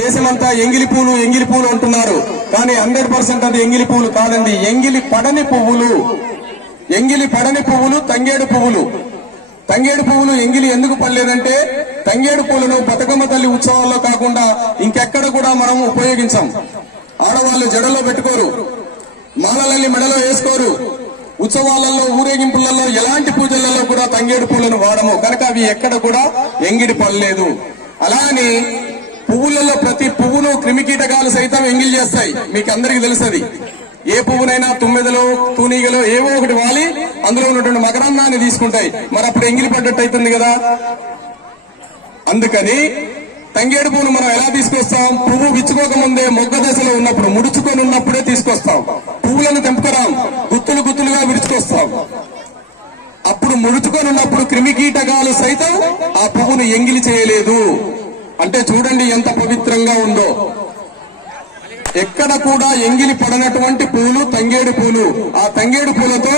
దేశమంతా ఎంగిలి పూలు ఎంగిలి పూలు అంటున్నారు. కానీ హండ్రెడ్ పర్సెంట్ అది ఎంగిలి పూలు కాదండి. ఎంగిలి పడని పువ్వులు ఎంగిలి పడని పువ్వులు తంగేడు పువ్వులు. తంగేడు పువ్వులు ఎంగిలి ఎందుకు పడలేదంటే తంగేడు పూలను బతుకమ్మ తల్లి ఉత్సవాల్లో కాకుండా ఇంకెక్కడ కూడా మనం ఉపయోగించాం. ఆడవాళ్ళు జడలో పెట్టుకోరు. మాలలల్లి మెడలో వేసుకోరు. ఉత్సవాలలో ఊరేగింపులలో ఎలాంటి పూజలలో కూడా తంగేడు పూలను వాడము. కనుక అవి ఎక్కడ కూడా ఎంగిడి పడలేదు. అలానే క్రిమికీటకాలు సైతం ఎంగిల్ చేస్తాయి. మీకు అందరికీ తెలుసది. ఏ పువ్వునైనా తుమ్మెదలో తూనీగలో ఏవో ఒకటి వాలి అందులో ఉన్నటువంటి మకరందాన్ని తీసుకుంటాయి. మరి అప్పుడు ఎంగిలి పడ్డట్టు అవుతుంది కదా. అందుకని తంగేడు పువ్వును మనం ఎలా తీసుకొస్తాం? పువ్వు విచ్చుకోక ముందే మొగ్గ దశలో ఉన్నప్పుడు ముడుచుకొని ఉన్నప్పుడే తీసుకొస్తాం. పువ్వులను తెంపుకురాం. గుత్తులు గుత్తులుగా విరుచుకొస్తాం. అప్పుడు ముడుచుకొని ఉన్నప్పుడు క్రిమికీటకాలు సైతం ఆ పువ్వును ఎంగిలి చేయలేదు. అంటే చూడండి ఎంత పవిత్రంగా ఉందో. ఎక్కడ కూడా ఎంగిలి పడనటువంటి పూలు తంగేడు పూలు. ఆ తంగేడు పూలతో